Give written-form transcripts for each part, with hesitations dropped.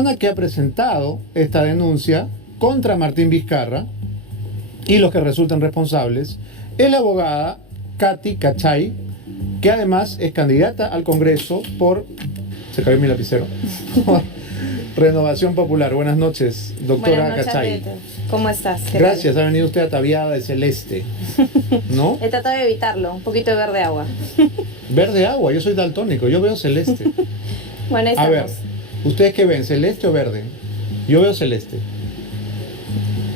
persona que ha presentado esta denuncia contra Martín Vizcarra y los que resultan responsables es la abogada Katy Cachay, que además es candidata al Congreso por... Se cayó mi lapicero. Renovación Popular. Buenas noches, doctora Buenas noches, Cachay. Beto. ¿Cómo estás? Gracias, ha venido usted ataviada de celeste, ¿no? He tratado de evitarlo, un poquito de verde agua. Verde agua, yo soy daltónico, yo veo celeste. Bueno, ahí A ver, estamos. ¿ustedes qué ven, celeste o verde? Yo veo celeste.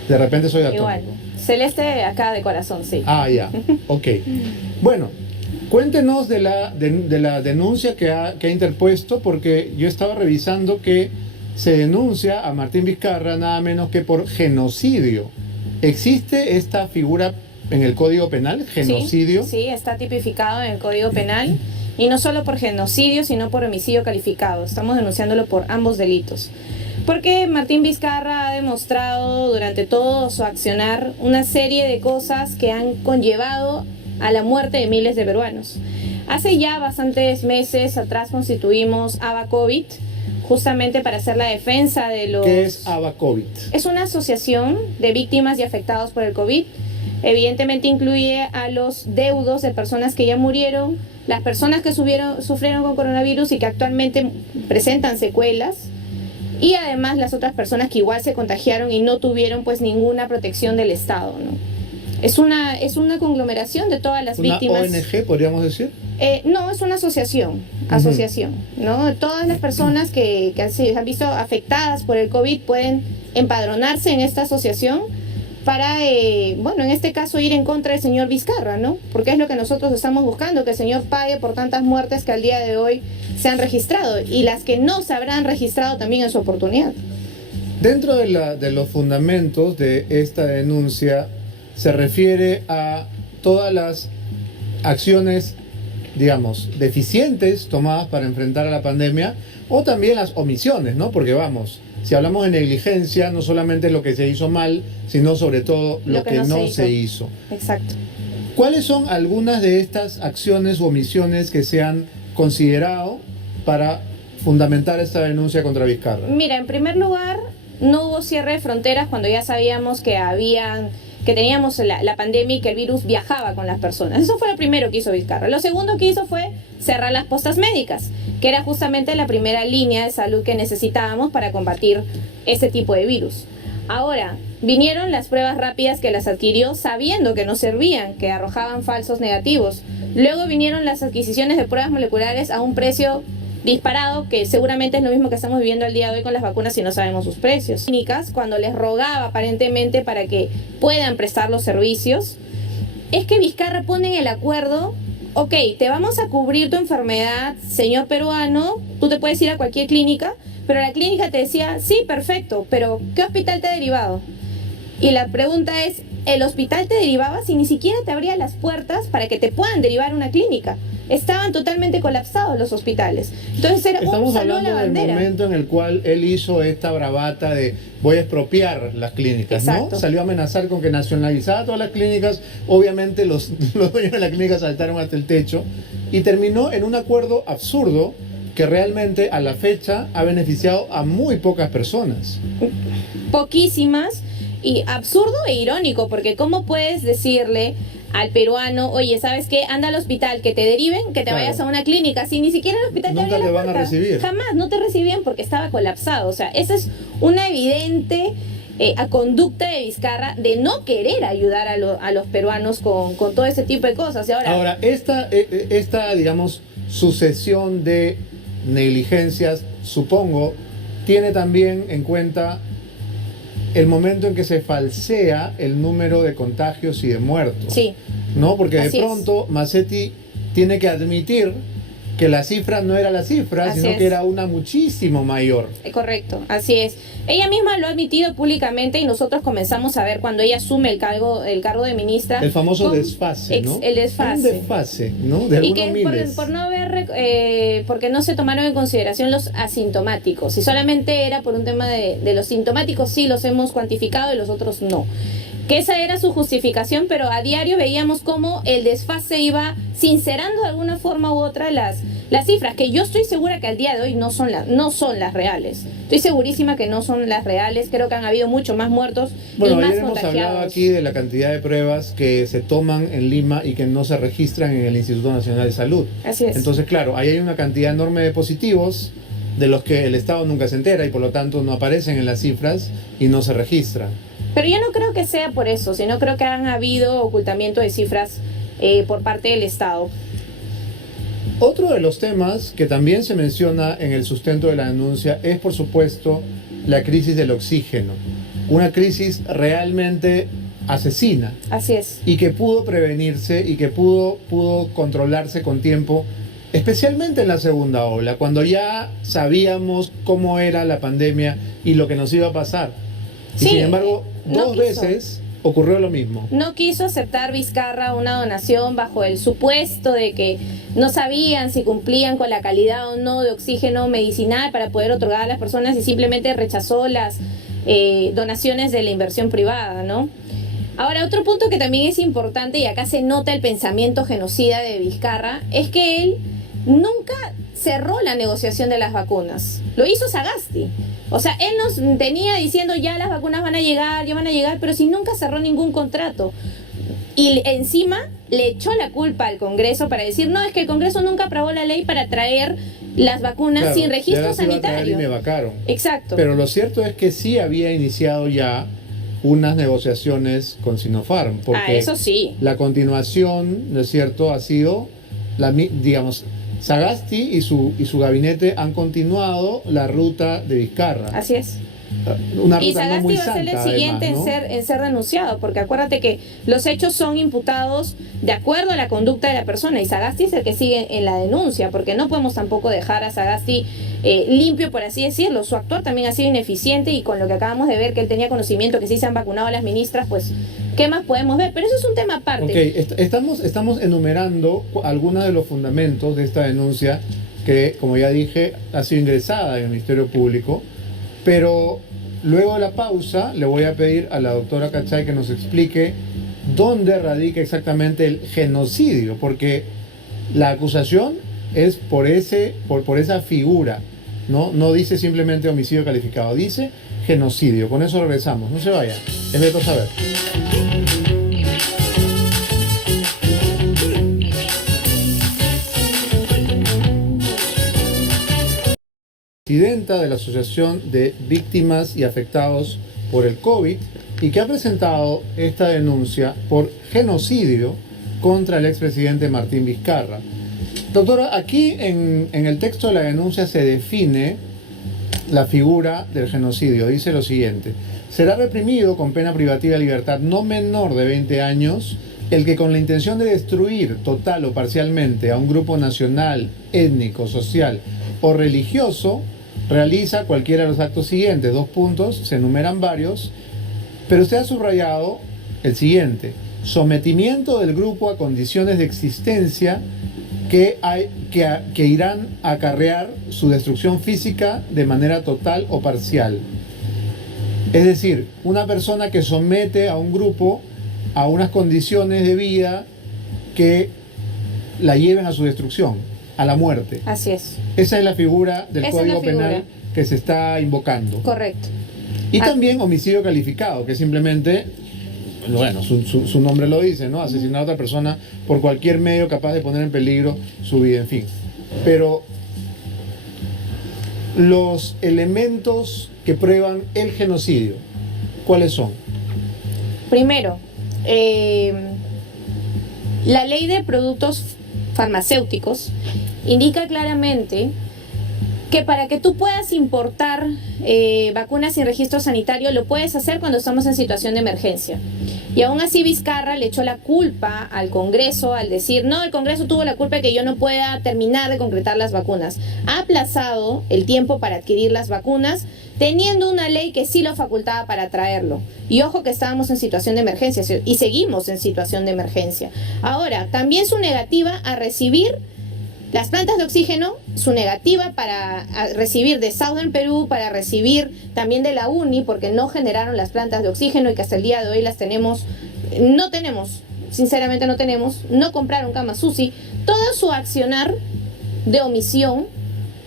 De repente soy daltónico. Igual. Celeste acá de corazón, sí. Ah, ya, ok. Bueno, cuéntenos de la denuncia que ha interpuesto, porque yo estaba revisando que se denuncia a Martín Vizcarra nada menos que por genocidio. ¿Existe esta figura en el Código Penal, genocidio? Sí, sí, está tipificado en el Código Penal, y no solo por genocidio, sino por homicidio calificado. Estamos denunciándolo por ambos delitos. Porque Martín Vizcarra ha demostrado durante todo su accionar una serie de cosas que han conllevado a la muerte de miles de peruanos. Hace ya bastantes meses atrás constituimos ABA-COVID, justamente para hacer la defensa de los... ¿Qué es ABA-COVID? Es una asociación de víctimas y afectados por el COVID. Evidentemente incluye a los deudos de personas que ya murieron, las personas que sufrieron con coronavirus y que actualmente presentan secuelas, y además las otras personas que igual se contagiaron y no tuvieron pues ninguna protección del Estado, ¿no? Es una conglomeración de todas las víctimas. ¿Una ONG, podríamos decir? No, es una asociación, ¿no? Todas las personas que se han visto afectadas por el COVID pueden empadronarse en esta asociación para, bueno, en este caso ir en contra del señor Vizcarra, ¿no? Porque es lo que nosotros estamos buscando, que el señor pague por tantas muertes que al día de hoy se han registrado y las que no se habrán registrado también en su oportunidad. Dentro de los fundamentos de esta denuncia se refiere a todas las acciones, digamos, deficientes tomadas para enfrentar a la pandemia, o también las omisiones, ¿no? Porque vamos, si hablamos de negligencia, no solamente es lo que se hizo mal, sino sobre todo lo que no se hizo. Exacto. ¿Cuáles son algunas de estas acciones u omisiones que se han considerado para fundamentar esta denuncia contra Vizcarra? Mira, en primer lugar, no hubo cierre de fronteras cuando ya sabíamos que teníamos la pandemia y que el virus viajaba con las personas. Eso fue lo primero que hizo Vizcarra. Lo segundo que hizo fue cerrar las postas médicas, que era justamente la primera línea de salud que necesitábamos para combatir ese tipo de virus. Ahora, vinieron las pruebas rápidas que las adquirió sabiendo que no servían, que arrojaban falsos negativos. Luego vinieron las adquisiciones de pruebas moleculares a un precio disparado, que seguramente es lo mismo que estamos viviendo al día de hoy con las vacunas y no sabemos sus precios. Clínicas, cuando les rogaba aparentemente para que puedan prestar los servicios, es que Vizcarra pone en el acuerdo: ok, te vamos a cubrir tu enfermedad, señor peruano, tú te puedes ir a cualquier clínica, pero la clínica te decía, sí, perfecto, pero ¿qué hospital te ha derivado? Y la pregunta es, ¿el hospital te derivaba si ni siquiera te abría las puertas para que te puedan derivar a una clínica? Estaban totalmente colapsados los hospitales. Entonces era un saludo a la bandera. Estamos hablando del momento en el cual él hizo esta bravata de voy a expropiar las clínicas, ¿no? Salió a amenazar con que nacionalizaba todas las clínicas. Obviamente los dueños de la clínica saltaron hasta el techo y terminó en un acuerdo absurdo que realmente a la fecha ha beneficiado a muy pocas personas. Poquísimas, y absurdo e irónico, porque ¿cómo puedes decirle al peruano, oye, ¿sabes qué? Anda al hospital, que te deriven, que te vayas a una clínica, si ni siquiera el hospital nunca te van a recibir? Jamás, no te recibían porque estaba colapsado. O sea, esa es una evidente conducta de Vizcarra de no querer ayudar a los peruanos con todo ese tipo de cosas. Y ahora esta, digamos, sucesión de negligencias, supongo, tiene también en cuenta el momento en que se falsea el número de contagios y de muertos. Sí. ¿No? Porque de pronto Macetti tiene que admitir que la cifra no era la cifra, sino que era una muchísimo mayor. Correcto, así es. Ella misma lo ha admitido públicamente y nosotros comenzamos a ver cuando ella asume el cargo de ministra. El famoso desfase, ¿no? El desfase. Un desfase, ¿no? De algunos miles. Por no haber, porque no se tomaron en consideración los asintomáticos. Si solamente era por un tema de los sintomáticos, sí los hemos cuantificado y los otros no. Que esa era su justificación, pero a diario veíamos cómo el desfase iba sincerando de alguna forma u otra las las cifras, que yo estoy segura que al día de hoy no son las reales. Estoy segurísima que no son las reales. Creo que han habido mucho más muertos Bueno, y más ayer hemos contagiados. hablado aquí de la cantidad de pruebas que se toman en Lima y que no se registran en el Instituto Nacional de Salud. Así es. Entonces, claro, ahí hay una cantidad enorme de positivos de los que el Estado nunca se entera y por lo tanto no aparecen en las cifras y no se registran. Pero yo no creo que sea por eso, sino creo que han habido ocultamiento de cifras por parte del Estado. Otro de los temas que también se menciona en el sustento de la denuncia es, por supuesto, la crisis del oxígeno. Una crisis realmente asesina Así es. y que pudo prevenirse y que pudo controlarse con tiempo, especialmente en la segunda ola, cuando ya sabíamos cómo era la pandemia y lo que nos iba a pasar. Sí, y sin embargo, no dos quiso. veces ocurrió lo mismo. No quiso aceptar Vizcarra una donación bajo el supuesto de que no sabían si cumplían con la calidad o no de oxígeno medicinal para poder otorgar a las personas y simplemente rechazó las donaciones de la inversión privada, ¿no? Ahora, otro punto que también es importante, y acá se nota el pensamiento genocida de Vizcarra, es que él nunca cerró la negociación de las vacunas. Lo hizo Sagasti. O sea, él nos tenía diciendo ya las vacunas van a llegar, pero si nunca cerró ningún contrato. Y encima le echó la culpa al Congreso para decir, no, es que el Congreso nunca aprobó la ley para traer las vacunas Claro, sin ya registro las iba a traer sanitario. y me vacaron. Exacto. Pero lo cierto es que sí había iniciado ya unas negociaciones con Sinopharm, porque Eso sí. la continuación, ¿no es cierto?, ha sido, digamos, Sagasti y su gabinete han continuado la ruta de Vizcarra. Así es. Una Y ruta no Sagasti muy va a ser el santa, siguiente además, ¿no? en ser denunciado, porque acuérdate que los hechos son imputados de acuerdo a la conducta de la persona, y Sagasti es el que sigue en la denuncia, porque no podemos tampoco dejar a Sagasti limpio, por así decirlo. Su actuar también ha sido ineficiente, y con lo que acabamos de ver, que él tenía conocimiento que sí se han vacunado a las ministras, pues, ¿qué más podemos ver? Pero eso es un tema aparte. Ok, estamos enumerando algunos de los fundamentos de esta denuncia que, como ya dije, ha sido ingresada en el Ministerio Público, pero luego de la pausa le voy a pedir a la doctora Cachay que nos explique dónde radica exactamente el genocidio, porque la acusación es por esa figura, no dice simplemente homicidio calificado, dice genocidio. Con eso regresamos, no se vaya, es Beto Saber. Presidenta de la Asociación de Víctimas y Afectados por el COVID y que ha presentado esta denuncia por genocidio contra el expresidente Martín Vizcarra. Doctora, aquí en el texto de la denuncia se define la figura del genocidio. Dice lo siguiente: será reprimido con pena privativa de libertad no menor de 20 años el que con la intención de destruir total o parcialmente a un grupo nacional, étnico, social o religioso realiza cualquiera de los actos siguientes. 2 puntos, se enumeran varios, pero usted ha subrayado el siguiente: sometimiento del grupo a condiciones de existencia que irán a acarrear su destrucción física de manera total o parcial. Es decir, una persona que somete a un grupo a unas condiciones de vida que la lleven a su destrucción, a la muerte. Así es. Esa es la figura del Esa es Código la figura. Penal que se está invocando. Correcto. Y también homicidio calificado, que simplemente, bueno, su nombre lo dice, ¿no? Asesinar a otra persona por cualquier medio capaz de poner en peligro su vida, en fin. Pero los elementos que prueban el genocidio, ¿cuáles son? Primero, la ley de productos farmacéuticos indica claramente que para que tú puedas importar vacunas sin registro sanitario lo puedes hacer cuando estamos en situación de emergencia. Y aún así Vizcarra le echó la culpa al Congreso al decir, no, el Congreso tuvo la culpa de que yo no pueda terminar de concretar las vacunas. Ha aplazado el tiempo para adquirir las vacunas, teniendo una ley que sí lo facultaba para traerlo. Y ojo que estábamos en situación de emergencia y seguimos en situación de emergencia. Ahora, también su negativa a recibir las plantas de oxígeno, su negativa para recibir de Southern Perú, para recibir también de la UNI, porque no generaron las plantas de oxígeno y que hasta el día de hoy las tenemos, sinceramente no tenemos, no compraron camas UCI. Todo su accionar de omisión,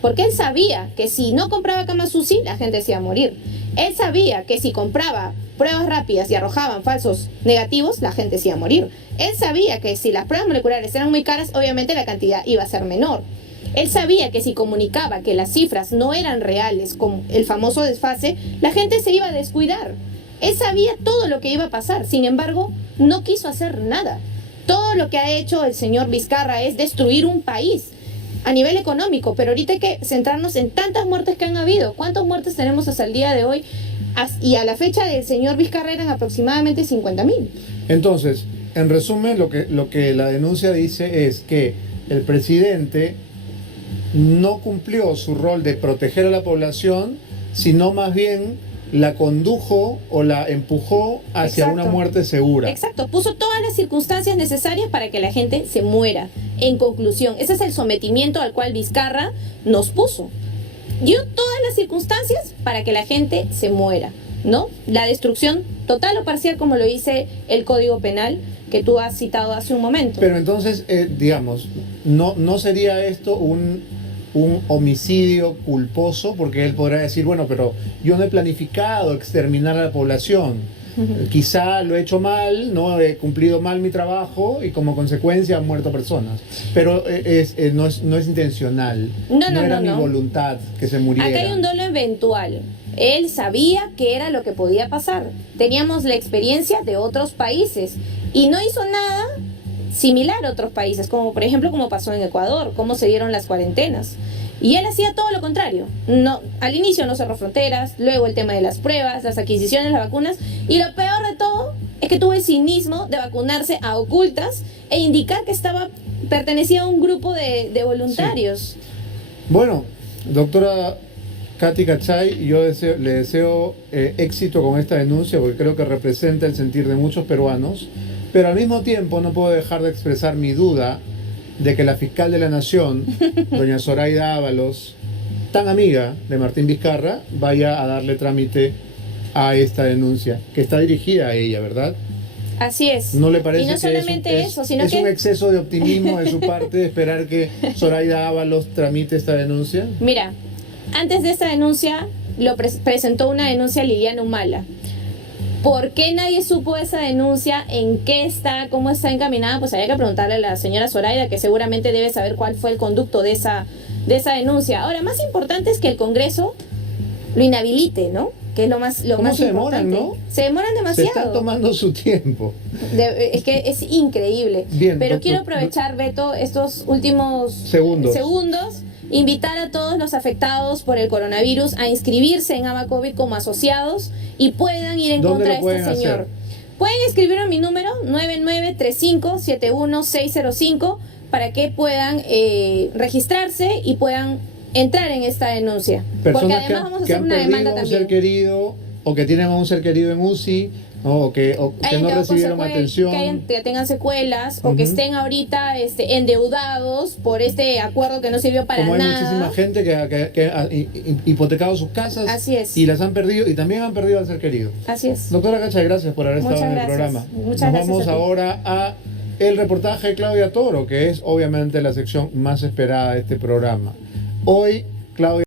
porque él sabía que si no compraba Kama Susi, la gente se iba a morir. Él sabía que si compraba pruebas rápidas y arrojaban falsos negativos, la gente se iba a morir. Él sabía que si las pruebas moleculares eran muy caras, obviamente la cantidad iba a ser menor. Él sabía que si comunicaba que las cifras no eran reales, con el famoso desfase, la gente se iba a descuidar. Él sabía todo lo que iba a pasar, sin embargo, no quiso hacer nada. Todo lo que ha hecho el señor Vizcarra es destruir un país a nivel económico, pero ahorita hay que centrarnos en tantas muertes que han habido. ¿Cuántas muertes tenemos hasta el día de hoy? Y a la fecha del señor Vizcarra eran aproximadamente 50.000. Entonces, en resumen, lo que la denuncia dice es que el presidente no cumplió su rol de proteger a la población, sino más bien la condujo o la empujó hacia Exacto. una muerte segura. Exacto, puso todas las circunstancias necesarias para que la gente se muera. En conclusión, ese es el sometimiento al cual Vizcarra nos puso. Dio todas las circunstancias para que la gente se muera, ¿no? La destrucción total o parcial, como lo dice el Código Penal, que tú has citado hace un momento. Pero entonces, digamos, no sería esto un homicidio culposo, porque él podrá decir, bueno, pero yo no he planificado exterminar a la población. Quizá lo he hecho mal, no he cumplido mal mi trabajo y como consecuencia han muerto personas. Pero no es intencional. No era mi voluntad que se muriera. Acá hay un dolo eventual. Él sabía que era lo que podía pasar. Teníamos la experiencia de otros países y no hizo nada similar a otros países, como por ejemplo como pasó en Ecuador, cómo se dieron las cuarentenas. Y él hacía todo lo contrario. No, al inicio no cerró fronteras, luego el tema de las pruebas, las adquisiciones, las vacunas, y lo peor de todo es que tuvo el cinismo de vacunarse a ocultas e indicar que pertenecía a un grupo de voluntarios. Sí. Bueno, doctora Katy Cachay, yo le deseo éxito con esta denuncia porque creo que representa el sentir de muchos peruanos, pero al mismo tiempo no puedo dejar de expresar mi duda de que la fiscal de la Nación, doña Zoraida Ábalos, tan amiga de Martín Vizcarra, vaya a darle trámite a esta denuncia, que está dirigida a ella, ¿verdad? Así es. ¿No le parece y no que solamente eso, sino es que un exceso de optimismo de su parte esperar que Zoraida Ábalos tramite esta denuncia? Mira, antes de esta denuncia presentó una denuncia Liliana Humala. ¿Por qué nadie supo esa denuncia? ¿En qué está? ¿Cómo está encaminada? Pues había que preguntarle a la señora Zoraida, que seguramente debe saber cuál fue el conducto de esa denuncia. Ahora, más importante es que el Congreso lo inhabilite, ¿no? Que es lo más se demoran, importante. ¿no? Se demoran demasiado. Se están tomando su tiempo. Es que es increíble. Bien, pero doctor, quiero aprovechar, Beto, estos últimos segundos, invitar a todos los afectados por el coronavirus a inscribirse en AbaCovid como asociados y puedan ir en contra de este señor. Pueden escribir a mi número 9935-71605 para que puedan registrarse y puedan entrar en esta denuncia. Personas porque además vamos a hacer una demanda también. Ser querido, o que tienen a un ser querido en UCI, ¿no? o que no recibieron atención. Que tengan secuelas o que estén ahorita endeudados por este acuerdo que no sirvió para nada. Como hay muchísima gente que ha hipotecado sus casas. Así es. Y las han perdido y también han perdido al ser querido. Así es. Doctora Cachay, gracias por haber estado en el programa. Muchas Nos gracias. vamos ahora a el reportaje de Claudia Toro, que es obviamente la sección más esperada de este programa. Hoy, Claudia